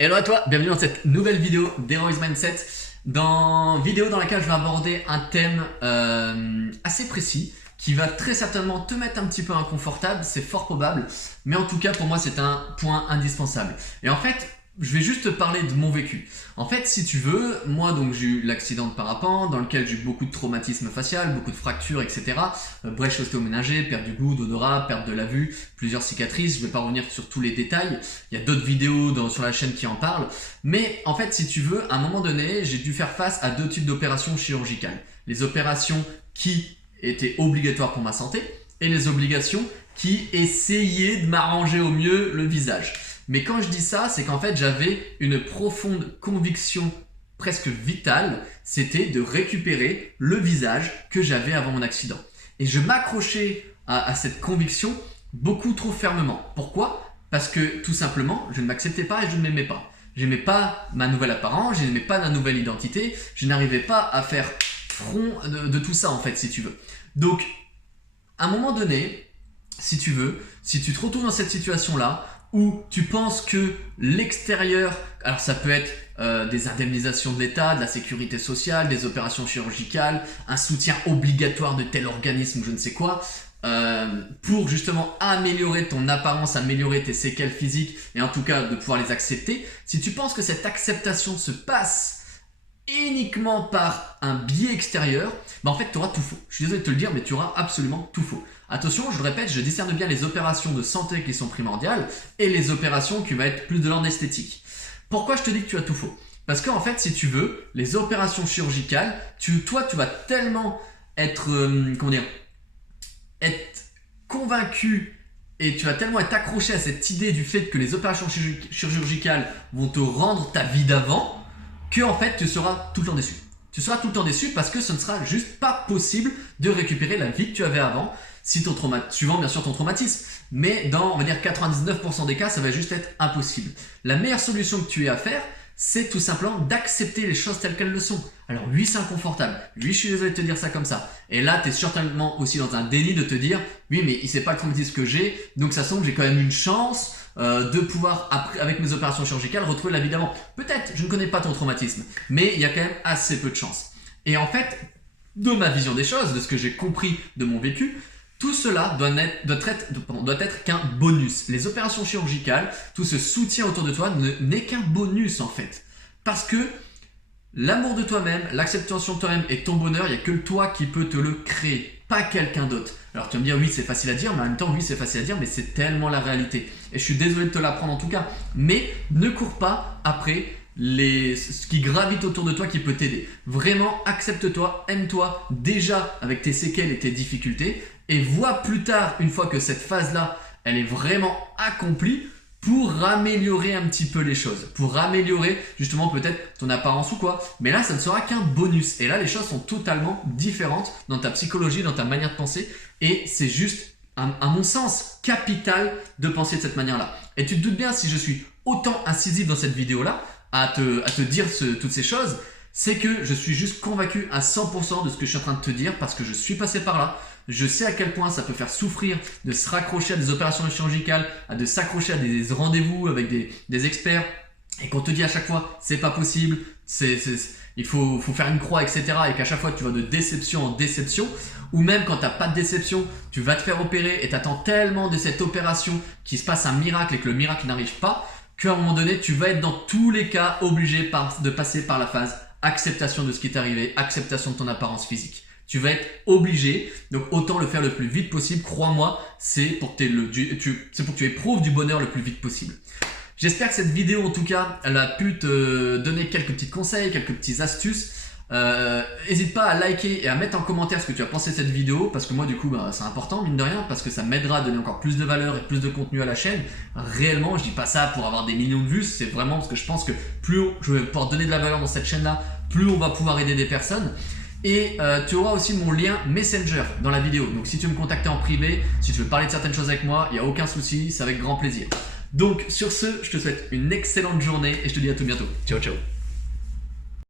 Hello à toi, bienvenue dans cette nouvelle vidéo d'Heroic Mindset. Vidéo dans laquelle je vais aborder un thème assez précis qui va très certainement te mettre un petit peu inconfortable, c'est fort probable, mais en tout cas pour moi c'est un point indispensable. Et en fait, je vais juste te parler de mon vécu. En fait, si tu veux, moi donc j'ai eu l'accident de parapente dans lequel j'ai eu beaucoup de traumatisme facial, beaucoup de fractures, etc. Brèche ostéoménagée, perte du goût, d'odorat, perte de la vue, plusieurs cicatrices. Je ne vais pas revenir sur tous les détails. Il y a d'autres vidéos sur la chaîne qui en parlent. Mais en fait, si tu veux, à un moment donné, j'ai dû faire face à deux types d'opérations chirurgicales. Les opérations qui étaient obligatoires pour ma santé et les obligations qui essayaient de m'arranger au mieux le visage. Mais quand je dis ça, c'est qu'en fait, j'avais une profonde conviction presque vitale, c'était de récupérer le visage que j'avais avant mon accident. Et je m'accrochais à cette conviction beaucoup trop fermement. Pourquoi ? Parce que tout simplement, je ne m'acceptais pas et je ne m'aimais pas. Je n'aimais pas ma nouvelle apparence, je n'aimais pas ma nouvelle identité, je n'arrivais pas à faire front de tout ça en fait, si tu veux. Donc, à un moment donné, si tu veux, si tu te retrouves dans cette situation-là, où tu penses que l'extérieur, alors ça peut être des indemnisations de l'État, de la sécurité sociale, des opérations chirurgicales, un soutien obligatoire de tel organisme ou je ne sais quoi, pour justement améliorer ton apparence, améliorer tes séquelles physiques et en tout cas de pouvoir les accepter. Si tu penses que cette acceptation se passe uniquement par un biais extérieur, en fait tu auras tout faux. Je suis désolé de te le dire, mais tu auras absolument tout faux. Attention, je le répète, je discerne bien les opérations de santé qui sont primordiales et les opérations qui vont être plus de l'ordre esthétique. Pourquoi je te dis que tu as tout faux ? Parce qu'en fait, si tu veux, les opérations chirurgicales, toi tu vas tellement être, être convaincu et tu vas tellement être accroché à cette idée du fait que les opérations chirurgicales vont te rendre ta vie d'avant que en fait tu seras tout le temps déçu. Tu seras tout le temps déçu parce que ce ne sera juste pas possible de récupérer la vie que tu avais avant, suivant bien sûr ton traumatisme. Mais dans, on va dire, 99% des cas, ça va juste être impossible. La meilleure solution que tu aies à faire, c'est tout simplement d'accepter les choses telles qu'elles le sont. Alors oui, c'est inconfortable. Oui, je suis désolé de te dire ça comme ça. Et là, tu es certainement aussi dans un déni de te dire « Oui, mais c'est pas le traumatisme que j'ai, donc ça semble que j'ai quand même une chance de pouvoir, avec mes opérations chirurgicales, retrouver la vie d'avant. » Peut-être, je ne connais pas ton traumatisme, mais il y a quand même assez peu de chances. Et en fait, de ma vision des choses, de ce que j'ai compris de mon vécu, tout cela doit être qu'un bonus. Les opérations chirurgicales, tout ce soutien autour de toi n'est qu'un bonus en fait. Parce que l'amour de toi-même, l'acceptation de toi-même et ton bonheur, il n'y a que toi qui peux te le créer, pas quelqu'un d'autre. Alors tu vas me dire oui c'est facile à dire, mais en même temps oui c'est facile à dire, mais c'est tellement la réalité. Et je suis désolé de te l'apprendre en tout cas, mais ne cours pas après ce qui gravite autour de toi qui peut t'aider. Vraiment accepte-toi, aime-toi déjà avec tes séquelles et tes difficultés et vois plus tard, une fois que cette phase-là elle est vraiment accomplie, pour améliorer un petit peu les choses, pour améliorer justement peut-être ton apparence ou quoi. Mais là, ça ne sera qu'un bonus. Et là, les choses sont totalement différentes dans ta psychologie, dans ta manière de penser. Et c'est juste, à mon sens, capital de penser de cette manière-là. Et tu te doutes bien, si je suis autant incisif dans cette vidéo-là, à te dire toutes ces choses, c'est que je suis juste convaincu à 100% de ce que je suis en train de te dire parce que je suis passé par là. Je sais à quel point ça peut faire souffrir de se raccrocher à des opérations chirurgicales, de s'accrocher à des rendez-vous avec des experts et qu'on te dit à chaque fois c'est pas possible, il faut faire une croix, etc. et qu'à chaque fois tu vas de déception en déception, ou même quand tu n'as pas de déception, tu vas te faire opérer et tu attends tellement de cette opération qu'il se passe un miracle et que le miracle n'arrive pas, qu'à un moment donné tu vas être dans tous les cas obligé de passer par la phase acceptation de ce qui t'est arrivé, acceptation de ton apparence physique. Tu vas être obligé, donc autant le faire le plus vite possible, crois-moi, c'est pour que tu éprouves du bonheur le plus vite possible. J'espère que cette vidéo en tout cas, elle a pu te donner quelques petits conseils, quelques petites astuces. N'hésite pas à liker et à mettre en commentaire ce que tu as pensé de cette vidéo parce que moi du coup c'est important mine de rien parce que ça m'aidera à donner encore plus de valeur et plus de contenu à la chaîne. Réellement je dis pas ça pour avoir des millions de vues, c'est vraiment parce que je pense que plus je vais pouvoir donner de la valeur dans cette chaîne là, plus on va pouvoir aider des personnes. Et tu auras aussi mon lien Messenger dans la vidéo. Donc si tu veux me contacter en privé, si tu veux parler de certaines choses avec moi, il n'y a aucun souci, c'est avec grand plaisir. Donc sur ce, je te souhaite une excellente journée et je te dis à tout bientôt. Ciao ciao.